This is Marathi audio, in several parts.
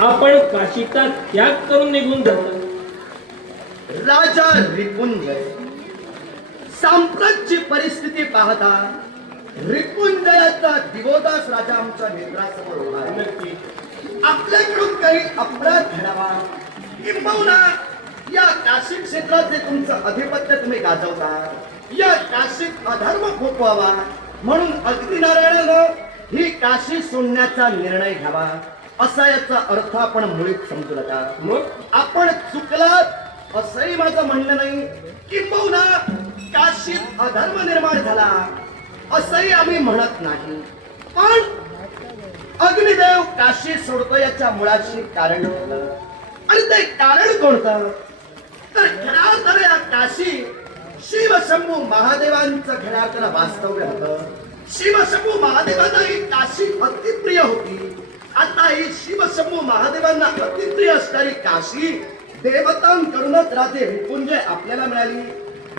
आपण काशीचा त्याग करून निघून जातो राजा रिपुंजय सांप्रतची परिस्थिती पाहता रिपुंजयाचा दिवोदास राजा आमच्या नेत्रासमोर उभा आहे. आपल्याकडून काही अपराध घडावा. किंबहुना या काशी क्षेत्रात जे तुमचं अधिपत्य तुम्ही गाजवता. या काशीत अधर्म फोटवावा म्हणून अग्निनारायणानं ही काशी सोडण्याचा निर्णय घ्यावा. असा याचा अर्थ आपण मुळीच समजू नका. मग? आपण चुकलात असंही माझं म्हणणं नाही किंबहुना काशीत अधर्म निर्माण झाला. असंही आम्ही म्हणत नाही. पण अग्निदेव काशी सोडतो याच्या मुळाशी कारण होतं. आणि ते कारण कोणतं? तर खऱ्या तर या काशी शिवशंभू महादेवांचं खऱ्या तर वास्तव्य होतं. शिवशंभू महादेवांना ही काशी अतिप्रिय होती. आता ही शिवशंभू महादेवांना अतिप्रिय असणारी काशी देवतांकडूनच राजे विपुंजय आपल्याला मिळाली.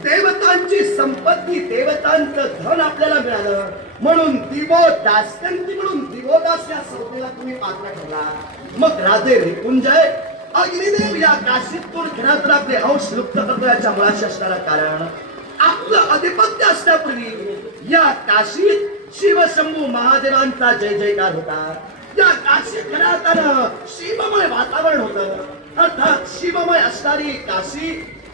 देवतांची संपत्ती देवतांचं धन आपल्याला मिळालं. म्हणून दिवो दास्यंतीकडून दिवोदास या संस्थेला तुम्ही पात्र ठरला मग राजे रिपुंजय अग्निदेव या काशीतून घरात आपले अंश लुप्त करतो याच्या मुळाशी असणारं कारण. आपलं अधिपत्य असण्यापूर्वी या काशीत शिवशंभू महादेवांचा जय जयकार होता. त्या काशी खऱ्यातनं शिवमय वातावरण होत. अर्थात शिवमय असणारी काशी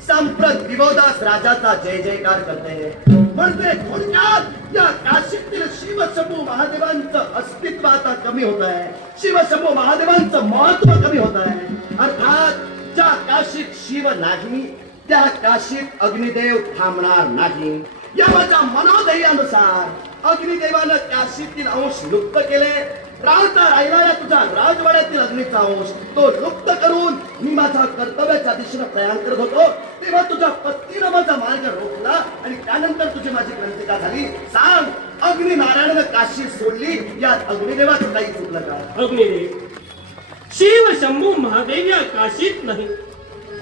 संप्रत दिवोदास राजाचा जय जयकार करते. म्हणजे थोडक्यात या काशीतील शिवशंभू महादेवांचं अस्तित्व आता कमी होत आहे शिवशंभू महादेवांचं महत्त्व कमी होत आहे अर्थात ज्या काशीत शिव नाही त्या काशीत अग्निदेव थांबणार नाही. या माझ्या मनोदयानुसार अग्निदेवानं काशीतील अंश लुप्त केले. राहता राहिलेल्या तुझ्या राजवाड्यातील अग्नीचा अंश. तो लुप्त करून मी माझ्या कर्तव्याच्या दिशेने प्रयाण करत होतो. तेव्हा तुझ्या पत्नीनं माझा मार्ग रोखला आणि त्यानंतर तुझी माझी क्रांतिका झाली. सांग अग्नि नारायण काशी सोडली? यात अग्निदेवाचं काही चुकलं का? अग्निदेव शिव शंभू महादेव या काशीत नाही.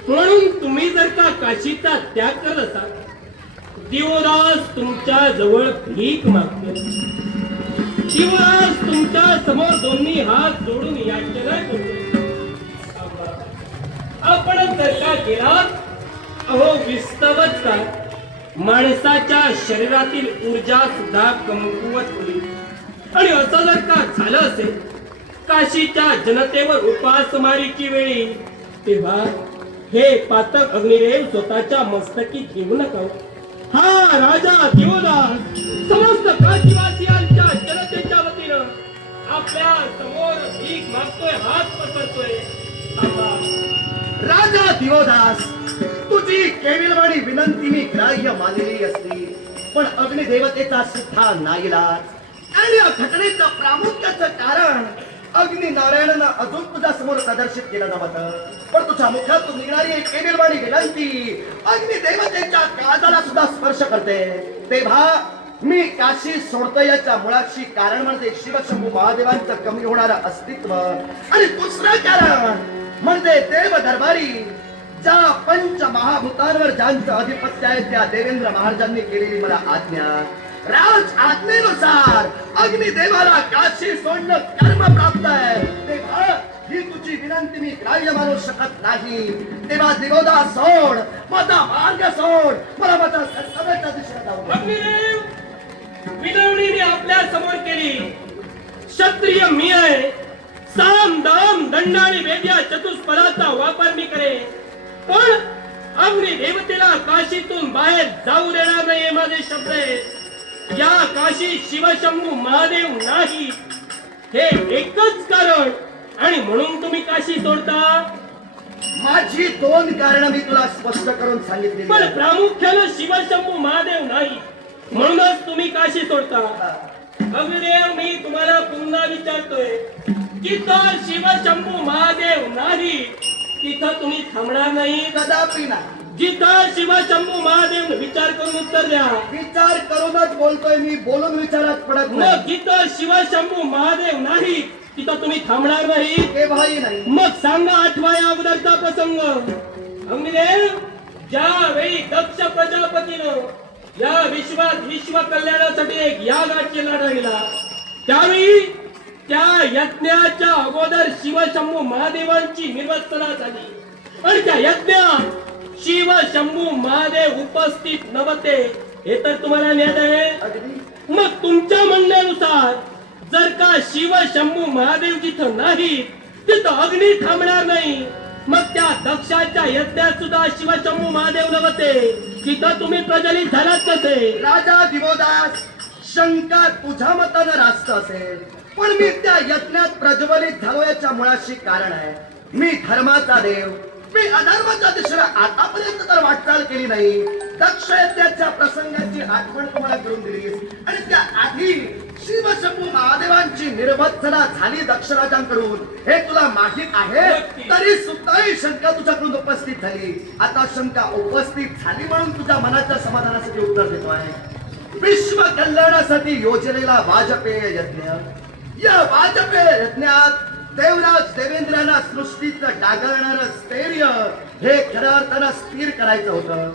म्हणून तुम्ही जर का काशीचा त्याग करत असाल दिवदास तुमच्या जवळ भीक मागतो दिवदास तुमच्यासमोर दोन्ही हात जोडून याचना करतो आपण जर का केला अहो विस्तवत का माणसाच्या शरीरातील ऊर्जा सुद्धा कमकुवत होईल. आणि असं जर का झालं असेल काशीच्या जनतेवर उपासमारीची वेळी तेव्हा हे पातक अग्निदेव स्वतःच्या मस्तकी घेऊ नका. हा राजा दिवदास समस्त काशीवासियांच्या आपल्यासमोर भीक मागतोय हात पसरतोय. राजा दिवोदास तुझी केविलवाणी विनंती मी ग्राह्य मानलेली असली पण अग्निदेवतेचा सुद्धा नाईलाज आणि या घटनेचं प्रामुख्याचं कारण अग्नि नारायणानं अजून तुझ्या समोर प्रदर्शित केलं नव्हतं. पण तुझ्या मुखातून निघणारी एक केविलवाणी विनंती अग्निदेवतेच्या काळजाला सुद्धा स्पर्श करते. तेव्हा मी काशी सोडतो याच्या मुळाशी कारण म्हणजे शिवशंभू महादेवांचं कमी होणारं अस्तित्व. आणि दुसरं कारण म्हणजे देव दरबारी ज्या पंच महाभूतांवर ज्यांचं अधिपत्य आहे त्या देवेंद्र महाराजांनी केलेली मला आज्ञा. राज आज्ञेनुसार अग्निदेवाला काशी सोडणं कर्म प्राप्त आहे. तेव्हा ही तुझी विनंती मी ग्राह्य मानू शकत नाही. तेव्हा दिगोदा सोड माझा मार्ग सोड. मला माझा कर्तव्याच्या दिशेला जाऊ विनवणी मी आपल्यासमोर केली. क्षत्रिय मी आहे साम दाम दंड आणि वेद्या चतुष्पदाचा वापर मी करे पण अग्नि देवतेला काशीतून बाहेर जाऊ देणार नाही माझे शब्द आहेत. या काशी शिवशंभू महादेव नाही. हे एकच कारण. आणि म्हणून तुम्ही काशी सोडता? माझी दोन कारण मी तुला स्पष्ट करून सांगितली पण प्रामुख्यानं शिवशंभू महादेव नाही. म्हणूनच तुम्ही काशी सोडता. अग्निदेव मी तुम्हाला पुन्हा विचारतोय जिथं शिवशंभू महादेव नाही तिथं तुम्ही थांबणार नाही? कदापि नाही. जिथं शिवशंभू महादेव विचार करून उत्तर द्या. विचार करूनच बोलतोय मी बोलून विचारात पडत मग नाही. जिथं शिवशंभू महादेव नाही तिथं तुम्ही थांबणार नाही? केव्हाही नाही. मग सांगा आठवा या अगोदरचा प्रसंग. अग्निदेव ज्यावेळी दक्ष प्रजापतीनं या विश्वात विश्व कल्याणासाठी एक याग केला राहिला त्यावेळी त्या यज्ञाच्या अगोदर शिवशंभू महादेवांची निर्वसना झाली. आणि त्या यज्ञात शिव शंभू महादेव उपस्थित नव्हते. हे तर तुम्हाला ज्ञात आहे. मग तुमच्या म्हणण्यानुसार जर का शिव शंभू महादेव जिथं नाही तिथं अग्नी थांबणार नाही. मग त्या दक्षाच्या यज्ञात सुद्धा शिवशंभू महादेव नव्हते तिथं तुम्ही प्रज्वलित झालात कसे? राजा दिवोदास शंका तुझ्या मतानं रास्त असेल. पण मी त्या यज्ञात प्रज्वलित झालो याच्या मुळाशी कारण आहे. मी धर्माचा देव. मी अधर्माच्या दिशेला आतापर्यंत तर वाटचाल केली नाही. दक्ष यज्ञाच्या प्रसंगाची आठवण तुम्हाला करून दिली आणि त्या आधी शिवशंभू महादेवांची निर्भत्सना झाली दक्षराजांकडून. हे तुला माहीत आहे? तरी सुद्धा ही शंका तुझ्याकडून उपस्थित झाली. आता शंका उपस्थित झाली म्हणून तुझ्या मनाच्या समाधानासाठी उत्तर देतो आहे विश्व कल्याणासाठी योजलेला वाजपेय यज्ञ. या वाजपेय यज्ञात देवराज देवेंद्रांना सृष्टीचं डागरणार स्थैर्य हे खऱ्या अर्थानं स्थिर करायचं होतं.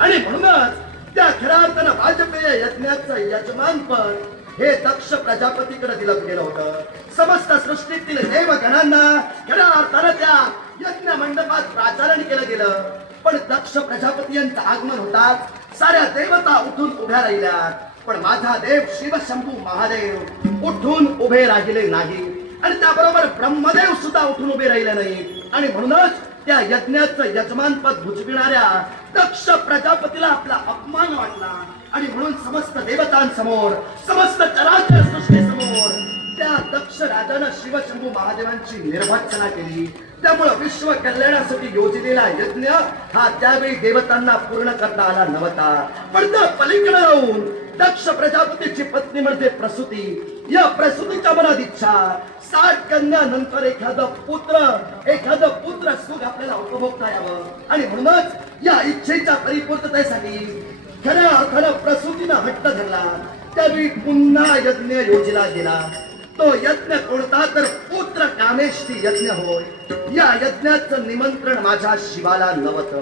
आणि म्हणूनच त्या खऱ्या अर्थानं वाजपेय यज्ञाचं यजमानपद हे दक्ष प्रजापतीकडे दिलं गेलं होतं. समस्त सृष्टीतील देवगणांना खऱ्या अर्थानं त्या यज्ञ मंडपात प्राचारण केलं गेलं. पण दक्ष प्रजापती यांचं आगमन होताच साऱ्या देवता उठून उभ्या राहिल्या. पण माझा देव शिवशंभू महादेव उठून उभे राहिले नाही. आणि त्याबरोबर ब्रह्मदेव सुद्धा उठून उभे राहिले नाही. आणि म्हणूनच त्या यज्ञाचं यजमानपद भुजविणाऱ्या दक्ष प्रजापतीला आपला अपमान वाटला. आणि म्हणून समस्त देवतांसमोर समस्त चराचर सृष्टीसमोर त्या दक्ष राजानं शिवशंभू महादेवांची निर्भत्सना केली. त्यामुळं विश्व कल्याणासाठी योजलेला यज्ञ हा त्यावेळी देवतांना पूर्ण करता आला नव्हता. पण त्या पलीकडे राहून दक्ष प्रजापतीची पत्नी म्हणजे प्रसूती. या प्रसूतीच्या मनात इच्छा. साठ कन्या नंतर एखादं पुत्र एखादं पुत्र सुख आपल्याला उपभोगता यावं. आणि म्हणूनच या इच्छेच्या परिपूर्ततेसाठी खऱ्या अर्थानं प्रसूतीनं हट्ट धरला. त्यावेळी पुन्हा यज्ञ योजला गेला. तो यज्ञ कोणता तर पुत्र कामेष्टी यज्ञ होय. या यज्ञाचं निमंत्रण माझ्या शिवाला नव्हतं.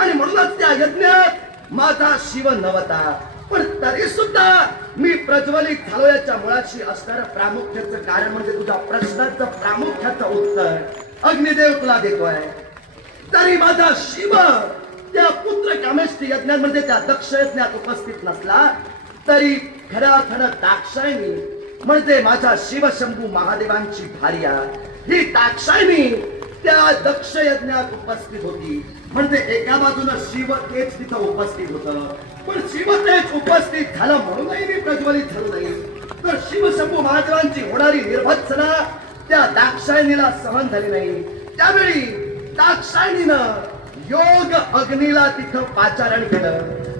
आणि म्हणूनच त्या यज्ञात माझा शिव नव्हता. पण तरी सुद्धा मी प्रज्वलित झालो याच्या मुळाशी असणार प्रामुख्याचं कारण म्हणजे तुझ्या प्रश्नाचं प्रामुख्याचं उत्तर. अग्निदेव तुला देतोय. तरी माझा शिव त्या पुत्र कामेष्टी यज्ञांमध्ये म्हणजे त्या दक्ष यज्ञात उपस्थित नसला तरी खऱ्या अर्थानं दाक्षायणी म्हणजे माझ्या शिवशंभू महादेवांची भार्या. ही दाक्षायणी त्या दक्ष यज्ञात उपस्थित होती. म्हणजे एका बाजूनं शिव तेच तिथं उपस्थित होत. पण शिव तेच उपस्थित झालं म्हणूनही मी प्रज्वलित झालो नाही. तर शिवशंभू महादेवांची होणारी निर्भत्सना त्या दाक्षायणीला सहन झाली नाही. त्यावेळी दाक्षायणीनं योग अग्नीला तिथं पाचारण केलं.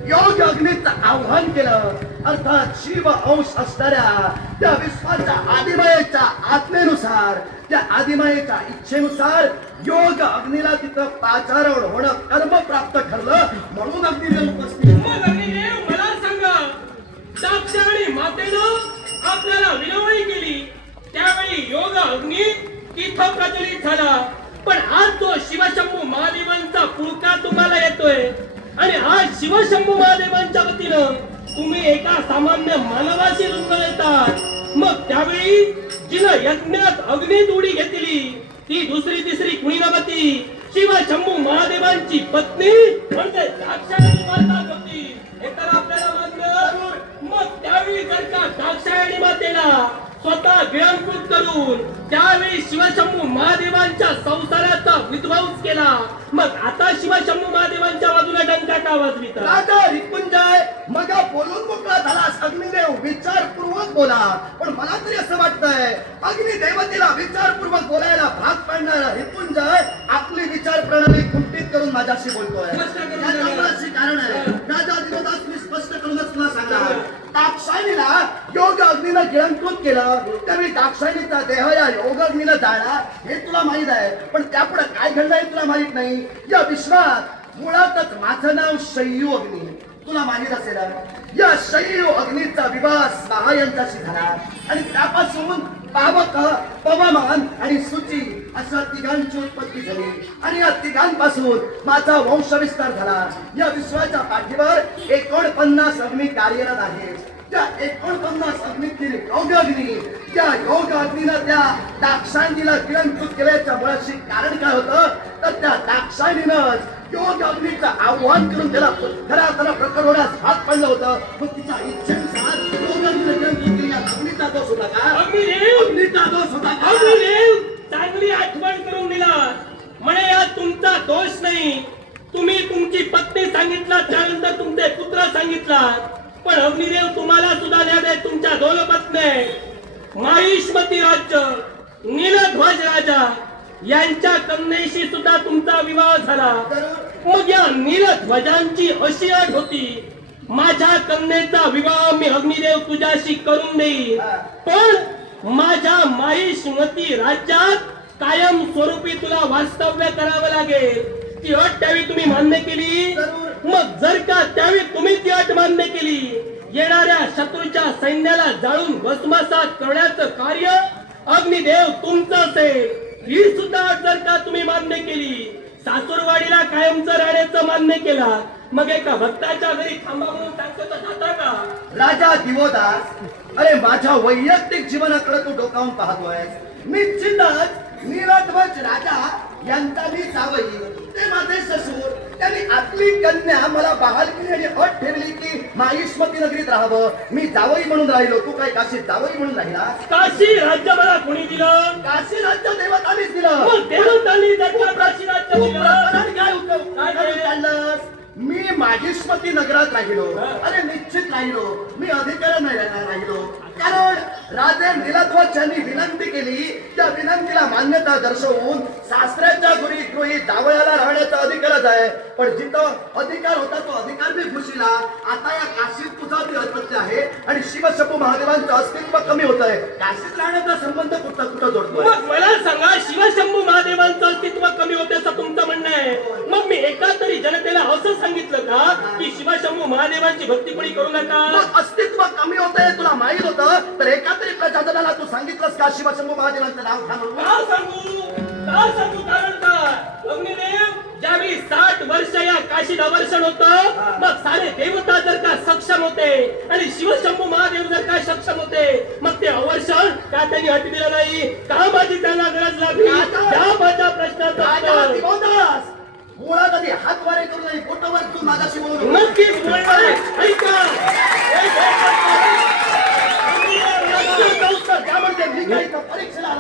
योग अग्नीचं आव्हान केलं. अर्थात शिव अंश असणाऱ्या त्या विश्वाच्या आदिमायेच्या आत्मेनुसार त्या आदिमायेच्या इच्छेनुसार योग अग्नीला तिथं पाचारण होणं कर्म प्राप्त ठरलं. म्हणून अग्निदेव उपस्थित मला सांगा. दक्ष मातेनं आपल्याला विनवणी केली. त्यावेळी योग अग्नी तिथं प्रज्वलित झाला. पण आज तो पुळका तुम्हाला येतोय. आणि आज शिवशंभू महादेवांच्या वतीनं तुम्ही एका सामान्य मानवाशी रुंग येतात मग त्यावेळी जिनं यज्ञात अग्नीत उडी घेतली ती दुसरी तिसरी कुणी नव्हती शिवशंभू महादेवांची पत्नी म्हणजे दाक्षायणी माता होती. हे तर आपल्याला मान्य मग त्यावेळी जर का दाक्षायणी मातेला स्वतः गिळंकृत करून त्यावेळी शिवशंभू महादेवांच्या संसाराचा विध्वंस केला. मग आता शिवशंभू महादेवांच्या बाजूला डंका का वाजविता? राजा रिपुंजय मगा बोलून मोकळा झालास अग्निदेव विचारपूर्वक बोला. पण मला तरी असं वाटतंय अग्निदेवतेला विचारपूर्वक बोलायला भाग पाडणारा रिपुंजय आपली विचार प्रणाली कुंठित करून माझ्याशी बोलतोय. कारण आहे. राजा दिवदास मी स्पष्ट करूनच तुला सांगणार. तापसानीला योग अग्नीनं गिळंकृत केलं. त्यावेळी दाक्षायणीचा देह या योग अग्नीनं जाळला. हे तुला माहीत आहे पण त्यापुढे काय घडलं हे तुला माहीत नाही. या विश्वात मुळातच माझं नाव शय्यू अग्नी. तुला माहीत असेल या शय्यू अग्नीचा विवाह सहा यांच्याशी झाला. आणि त्यापासून पावक पवमान आणि सुची अशा तिघांची उत्पत्ती झाली. आणि या तिघांपासून माझा वंश विस्तार झाला. या विश्वाच्या पाठीवर एकोणपन्नास अग्नी कार्यरत आहे. त्या एकोणपन्नास अग्नीतील योगाग्नी त्या योगाग्नीनं त्या दाक्षांगीला गिळंकृत केल्याच्या मुळाशी कारण काय होतं? तर त्या दाक्षांगीनंच योग अग्नीचं आव्हान करून त्याला खऱ्या त्याला प्रकट होण्यास भाग पडलं होतं. मग तिच्या इच्छेनुसार योगाग्नीनं गिळंकृत केली या अग्नीचा दोष होता का चांगली आठवण करून दिला. म्हणे यात तुमचा दोष नाही. तुम्ही तुमची पत्नी सांगितला त्यानंतर तुमचे पुत्र सांगितला. पण अग्निदेव तुम्हाला सुद्धा द्यावे तुमच्या दोन पत्ने माहिष्मती राज्य नीलध्वज राजा यांच्या कन्येशी सुद्धा तुमचा विवाह झाला. मग या नीलध्वजांची अशी अट होती माझ्या कन्येचा विवाह मी अग्निदेव तुझ्याशी करून देईल पण माझ्या माहिष्मती राज्यात कायम स्वरूपी तुला वास्तव्य करावं लागेल. ती अट त्यावेळी तुम्ही मान्य केली. मग जर का त्यावेळी तुम्ही ती अट मान्य केली. येणाऱ्या शत्रूच्या सैन्याला जाळून भस्मसात करण्याचं कार्य अग्निदेव तुमचं असेल. ही सुद्धा अट जर का तुम्ही मान्य केली. सासूरवाडीला कायमचं राहण्याचं मान्य केला मग एका भक्ताच्या घरी थांबा म्हणून सांगतो तर जाता का? राजा दिवोदास अरे माझ्या वैयक्तिक जीवनाकडे तू डोकावून पाहतोय. निश्चितच नीलध्वज राजा यांचा मी जावई ते माझे ससूर त्यांनी आपली कन्या मला बहाल आणि अट ठेवली की माहिष्मती नगरीत राहावं. मी जावई म्हणून राहिलो. तू काय काशी जावई म्हणून राहिला काशी राज्य मला कोणी दिलं? काशी राज्य देवतानीच दिलं. मग देवतांनी का काशी राज्य दिलं? काय उत्तर- काय? विचारलंस? मी माहिष्मती नगरात राहिलो. अरे निश्चित राहिलो. मी अधिकार नाही राहिला- कारण राजे नीलध्वज यांनी विनंती केली त्या विनंतीला मान्यता दर्शवून सासऱ्याच्या गुरी गृही जावयाला राहण्याचा अधिकारच आहे. पण जिथं अधिकार होता तो अधिकार मी घुशीला. आता या काशीत तुझा ते अस्तित्व आहे आणि शिवशंभू महादेवांचं अस्तित्व कमी होत आहे. काशीत राहण्याचा संबंध कुठं कुठं जोडतोय? मग मला सांगा शिवशंभू महादेवांचं अस्तित्व कमी होते असं तुमचं म्हणणं आहे. एका तरी जनतेला असं सांगितलं का की शिवशंभू महादेवांची भक्ती कोणी करू नका? अस्तित्व कमी होत आहे तुला माहीत होतं तर एका तरी प्रजाजनाला तू सांगितलंस का शिवशंभू महादेवांचं नाव घ्या म्हणून का सांगू? का सांगू? कारण का? अग्निदेव ज्यावेळी साठ वर्ष या काशीत अवर्षण होतं मग सारे देवता जर का सक्षम होते आणि शिवशंभू महादेव जर का सक्षम होते मग ते अवर्षण का त्यांनी हट दिलं नाही? का माझी त्यांना गरज लागली? राजा- त्या माझ्या प्रश्नाचं राजा उत्तर. दिवोदास, मुळात आधी हात वारे करू नये पोटावर तू माझ्याशी बोलू नको. नक्कीच बोलणार. ऐका म्हणजे मी परीक्षेला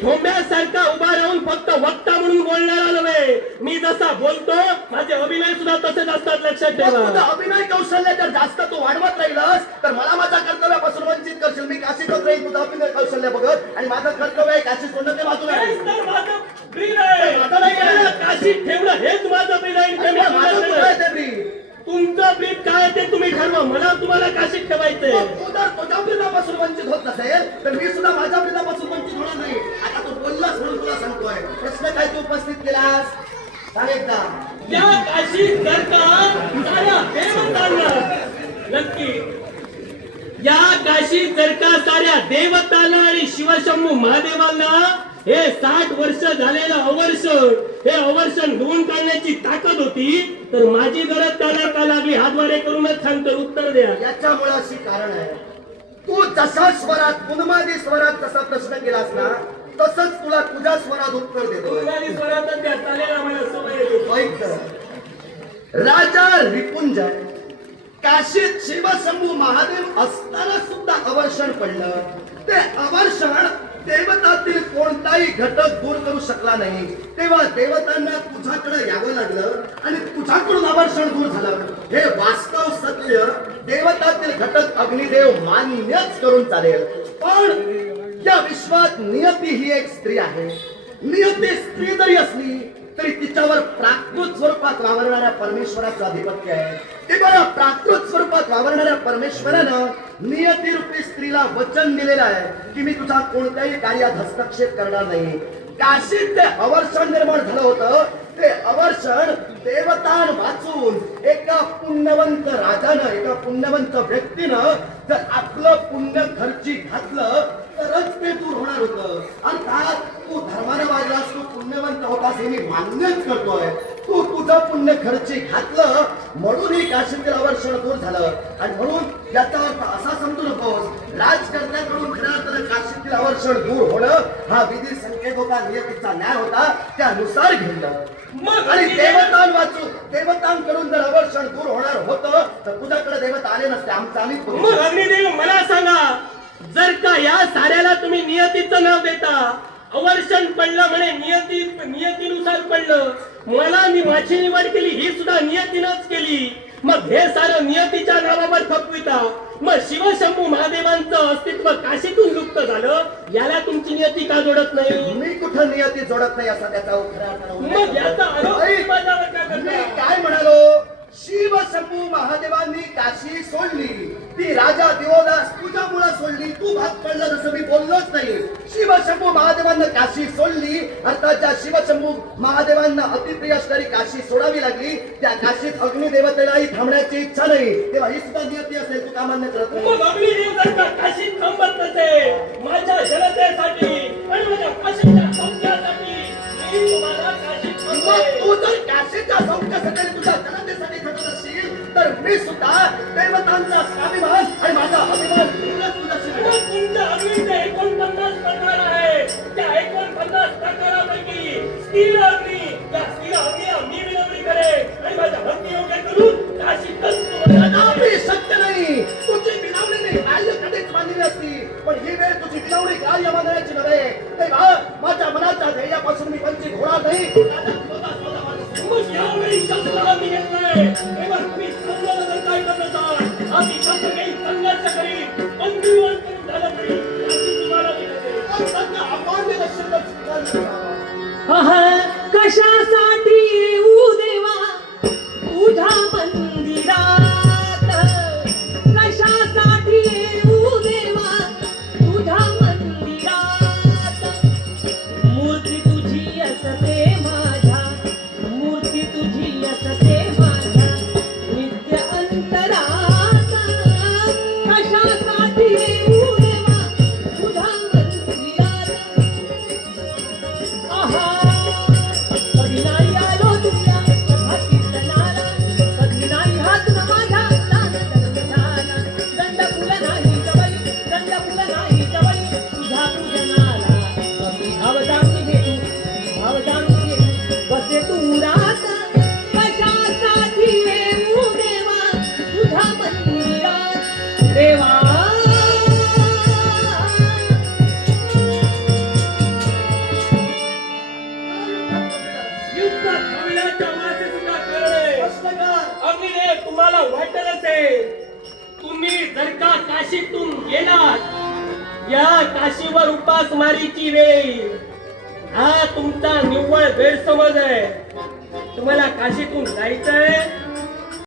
ठोंब्यासारखा उभा राहून फक्त वक्ता म्हणून बोलणार आलोय मी जसा बोलतो माझे अभिनय सुद्धा तसेच असतात लक्षात ठेवा अभिनय कौशल्य जर जास्त तू वाढवत राहिलास तर मला माझ्या कर्तव्यापासून वंचित करशील मी काशीतच राहील तुझं अभिनय कौशल्य बघत आणि माझं कर्तव्य आहे काशी सोडणं ते बाजूला काशीत ठेवणं हेच माझं ब्रीद आहे? तुमचं ब्रीद काय ते तुम्ही ठरवा मला तुम्हाला काशीत ठेवायचंय. तू जर तुझ्या ब्रीदापासून वंचित होत नसेल तर मी सुद्धा माझ्या ब्रीदापासून वंचित होणार नाही. आता तू बोललास म्हणून तुला सांगतोय. प्रश्न काय तू उपस्थित केलास? सांग एकदा. त्या काशीत जर का साऱ्या देवतांना नक्की. या काशीत जर का साऱ्या देवतांना आणि शिवशंभू महादेवांना हे साठ वर्ष झालेलं अवर्षण हे अवर्षण धुवून काढण्याची ताकद होती तर माझी गरज त्याला का लागली हातवारे करूनच सांगतो उत्तर द्या याच्या मुळाशी कारण आहे तू जसा स्वरात उन्मादी स्वरात जसा प्रश्न केलास ना तसंच तुला तुझ्या स्वरात उत्तर देतो स्वरातच द्या चालेल आम्हाला सवय. ऐक. राजा रिपुंजय काशीत शिवशंभू महादेव असताना सुद्धा अवर्षण पडलं ते अवर्षण देवतातील कोणताही घटक दूर करू शकला नाही. तेव्हा देवतांना तुझ्याकडे यावं लागलं आणि तुझ्याकडून आवर्षण दूर झालं. हे वास्तव सत्य देवतातील घटक अग्निदेव मान्यच करून चालेल. पण या विश्वात नियती ही एक स्त्री आहे. नियती स्त्री जरी असली तरी तिच्यावर प्राकृत स्वरूपात वावरणाऱ्या परमेश्वराचं आधिपत्य आहे. ते बरं प्राकृत स्वरूपात वावरणाऱ्या परमेश्वरानं नियतीरूपी स्त्रीला वचन दिलेलं आहे की मी तुझा कोणत्याही कार्यात हस्तक्षेप करणार नाही. काशीत ते अवर्षण निर्माण झालं होतं. ते अवर्षण देवतान वाचून एका पुण्यवंत राजानं एका पुण्यवंत व्यक्तीनं जर आपलं पुण्य खर्ची घातलं तरच ते दूर होणार होतं. अर्थात तू धर्माने वागलास तू पुण्यवंत होतास हे मी मान्यच करतोय. तुझं पुण्य खर्ची घातलं म्हणून ही काशीतील आवर्षण दूर झालं आणि म्हणून याचा अर्थ असा समजू नकोस राजकर्त्याकडून खऱ्या अर्थानं काशीतील आवर्षण दूर होणं हा विधी संकेत होता नियतीचा न्याय होता त्यानुसार घडलं मग आणि देवतां वाचू देवतांकडून जर आवर्षण दूर होणार होतं तर तुझ्याकडे देवता आले नसते आमचं आम्हीच करू. मग अग्निदेव मला सांगा जर का या साऱ्याला तुम्ही नियतीचं नाव देता अवर्षण पडलं म्हणे नियती नियतीनुसार पडलं. मला मी माझी निवड केली ही सुद्धा नियतीनंच केली. मग हे सारं नियतीच्या नावावर खपविता मग शिवशंभू महादेवांचं अस्तित्व काशीतून लुप्त झालं याला तुमची नियती का जोडत नाही? मी कुठं नियती जोडत नाही असा त्याचा उल्लेख मग याचा आरोप मी? काय म्हणालो? शिव शंभू महादेवांनी काशी सोडली. ती राजा दिवोदास तुझ्या मुळे सोडली. तू भाग पडला जसं मी बोललोच नाही. शिव शंभू महादेवांना काशी सोडली. अर्थात ज्या शिव शंभू महादेवांना अतिप्रिय असणारी काशी सोडावी लागली त्या काशीत अग्निदेवतेलाही थांबण्याची इच्छा नाही. तेव्हा ही सुद्धा नियती असेल तू का मान्य करत नाही. मग अग्निदेव जर का काशीत थांबत नसे. माझ्या जनतेसाठी आणि माझ्या काशीच्या सौख्यासाठी. तू जर काशीच्या सौख्यासाठी तुझ्या तर मी सुद्धा देवतांचा स्वाभिमान आणि माझा अभिमान. तुमच्या अग्नीचे एकोणपन्नास प्रकार आहे त्या एकोणपन्नास प्रकारापैकी स्थिर अग्नी त्या स्थिर अग्नीला मी विनवणी करेन. आणि माझ्या भक्ती योग्य करून काशीतच तुम्हाला कदापि शक्य नाही. तुझी विनवणी मी ग्राह्य कधीच मानली असती पण ही वेळ तुझी विनवणी ग्राह्य मानण्याची नव्हे. तेव्हा माझ्या मनाच्या ध्येयापासून मी वंचित होणार नाही. माझा स्वतः स्वतः माझा मग यावेळी शस्त्राला मी घेतलंय. आहा, कशासाठी